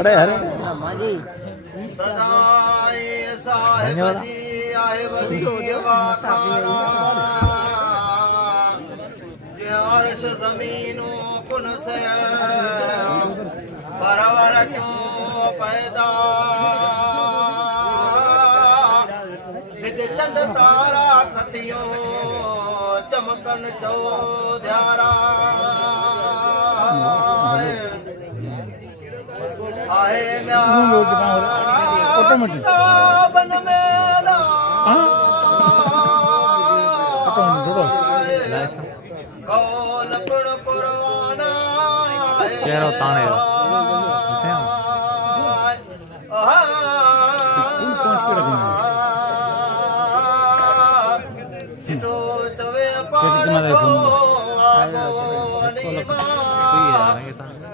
अरे अरे सदाई साहिब जी आए वली वाखाना जे अर्श जमीनों कुन से परवर क्यों पैदा सिद्ध चंद तारा कतियों चमकन चौध्यारा आए बन मेरा कौल पुण पुरवाना चेहरा ताने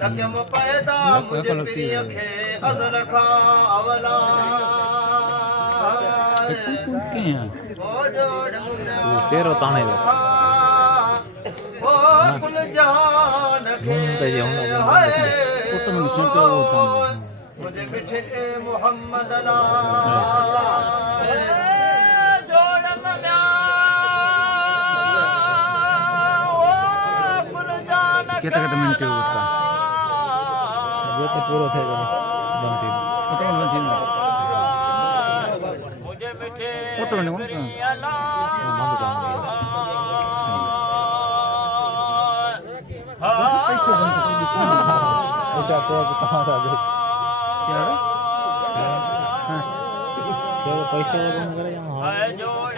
तकम पैदा मुझे प्रिय खे अजर खा अवला ओ जोड़ तेरो ताने ओ कुल जहान खे मुझे मिठे मोहम्मद ला कितना कितना मिनट है उसका ये तो पूरा थे बनती पता नहीं मुझे मिठे फोटो नहीं होना नाम बताऊंगा बस पैसे बनते ऐसा तो कहां से आ गए क्या है तो पैसे बन करे यहां जोड़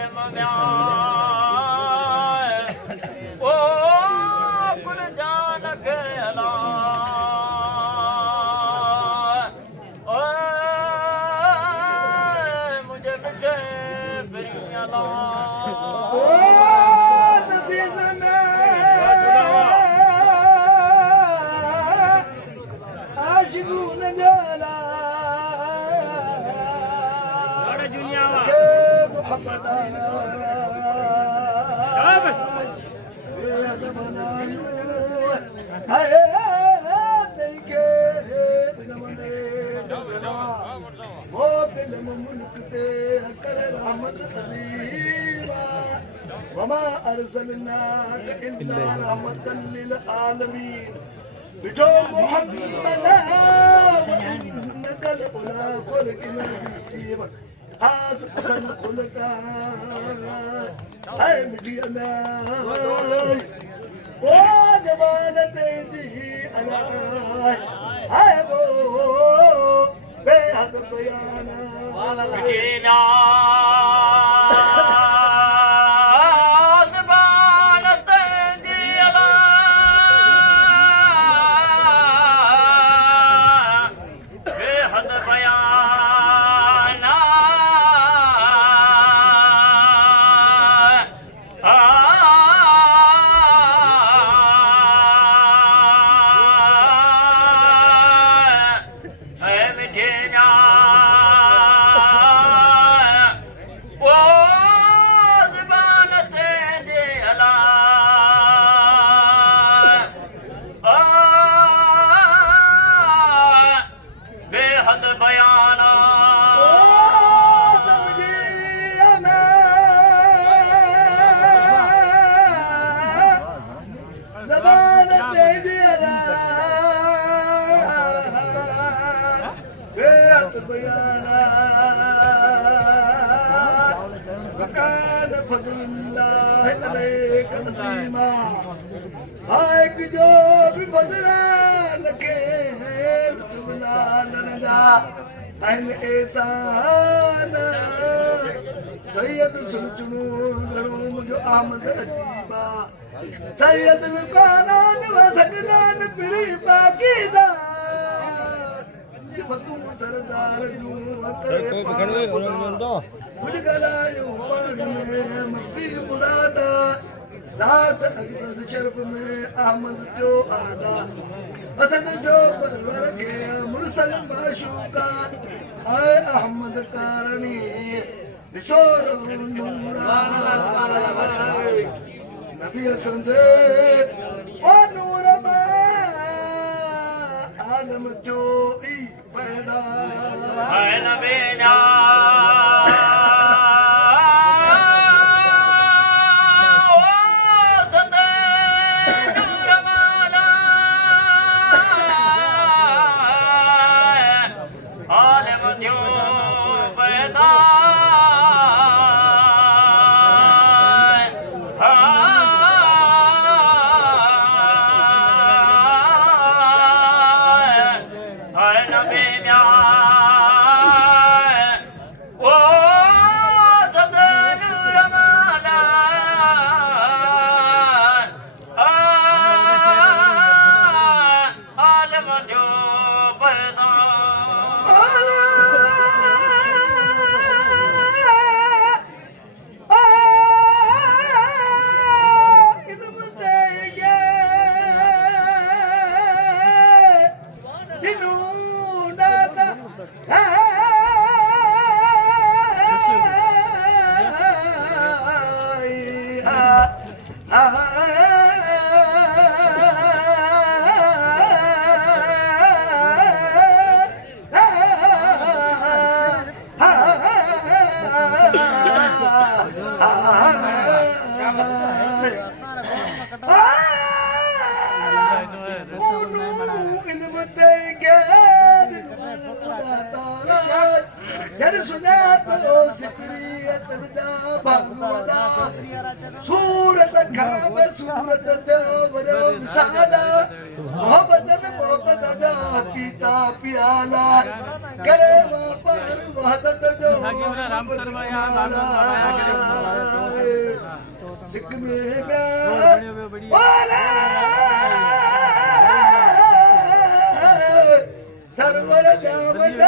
वमा अरसलनाक इल्ला रहमतल लिल आलमीन बिठो मोहम्मद वन्नकल उला खुलकिन नजीब आज कसन खुलका ऐ मिठिया वो जमानत दी अला है वो बेहद बयाना मिठिया जो भी बदला लगे एहसान सैयद सुनचुनू मुझो आमद अजीबा सैयद कानान व सकलान पिरी पाकीदा सिफतू सरदार यूं करे पाना मुझ गलायो पाने मक्फी मुरादा साथ अकबस शर्फ में अहमद जो आदा पसंद जो परवर के मुरसल माशूका आए अहमद कारणी बिसोरो नूरा नबी संदे ओ नूर में आलम जो ई पैदा है नबी ना सूरत खाब सूरत देवर मिसाला मोहब्बत मोहब्बत दा पीता प्याला करे वापर वहदत जो सिक में वाला सरवर जामद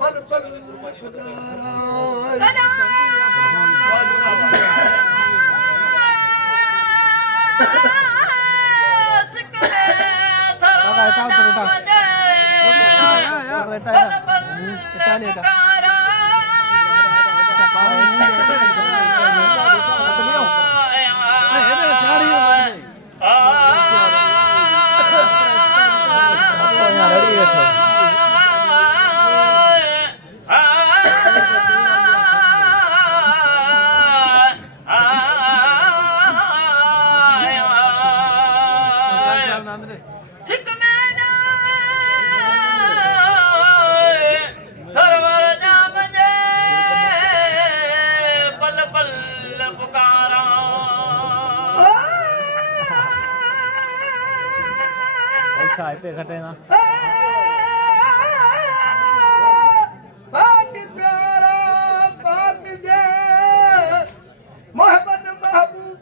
पल पल मुकदारा पे घटे ना पाक प्यारा पाक जे मोहब्बत महबूब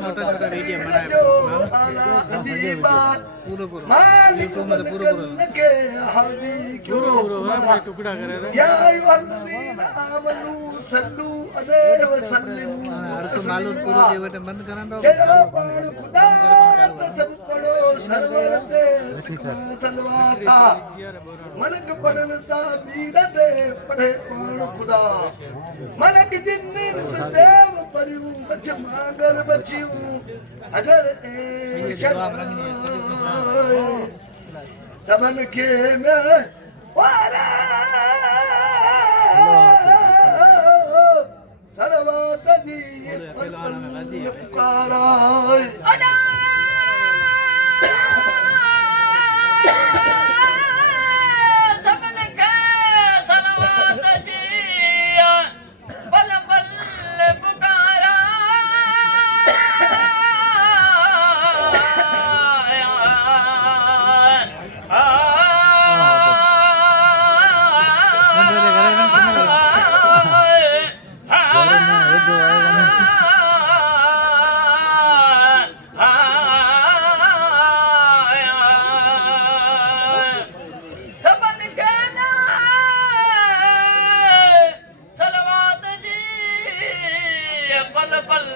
छोटा वीडियो टुकड़ा करे मालूम पूरा जीवन बंद करना मलक पढ़नता बीरते पढ़े कौन खुदा मलक जिन्ने देव परियू बच मांगर बचियू अगर सबन के में वाला सरवात दी पल पुकारा पल पल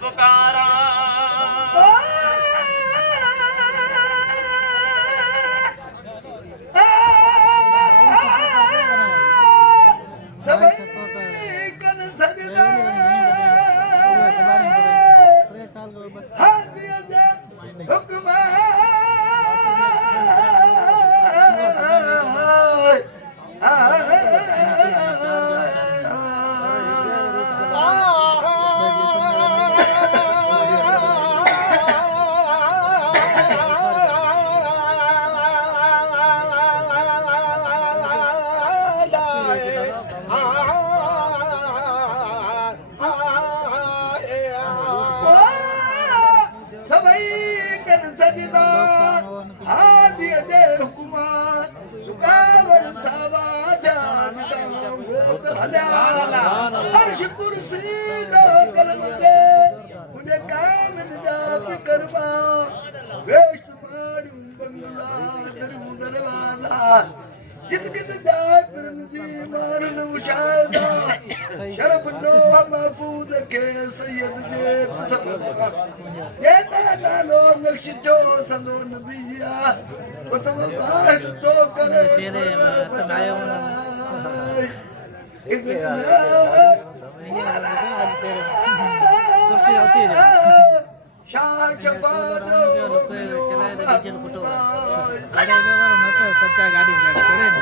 पुकारा अर्श कुर्सी लोकल मुझे उन्हें कामिल जा फिकरमा वेश्त मारूं बंगला दरूं दरवाजा जित जित जाए फिरनजी मारन मुशाहिदा शरफ नो महफूज के सैयद जे सब ये ताला लो नक्श जो सनो नबिया वसम वाहिद तो करे शेरे तनायो शाह शफानो चलाए तो डीजल फोटो अरे मेरा मत सच्चा गाड़ी में करे ना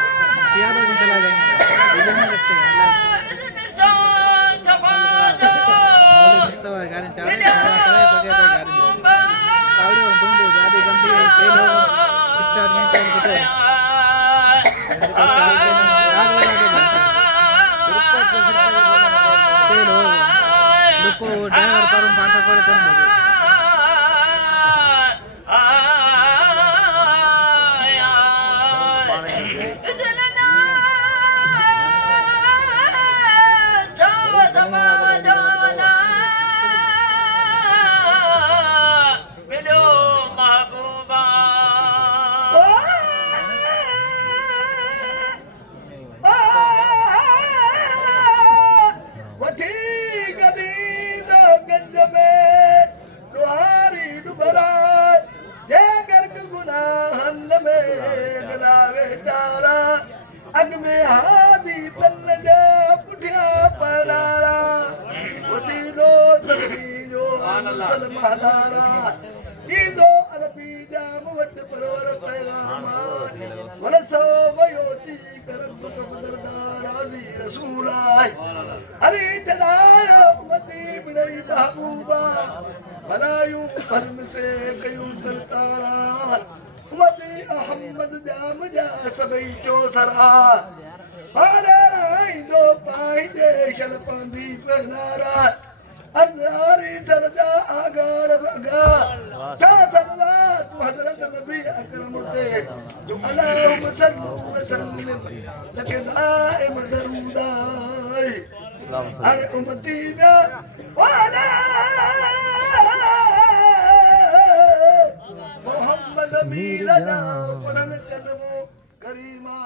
किया तो नहीं चला जाएंगे डीजल में रखते हैं शाह शफानो बोले गाड़ी चला करे पगे पे गाड़ी कावड़े और बंदे गाड़ी गंदी है पहले स्टार में तेल photo lupa dengar tarung pantai pada tahun baru. अग में हादी तल जा पुठिया परारा वसीलो सभी जो सलमादारा ईदो अरबी जाम वट परवर पैगाम वरसो वयोती करब कबदरदार आजी रसूला अली तदायो मती बिड़ई महबूबा भलायूं फर्म से कयूं तरकारा मती अहमद जाम जा सबई जो सरा पाराई दो पाई दे शल पांदी पनारा अज़ारी सरजा आगार बगा चा सलवात हजरत नबी अकरम ते जो अल्लाहुम्मा सल्लि व सल्लिम लके दाइम दरूदा अरे उम्मती ना वाला मोहम्मद मीरा जा पढ़न कलमो करीमा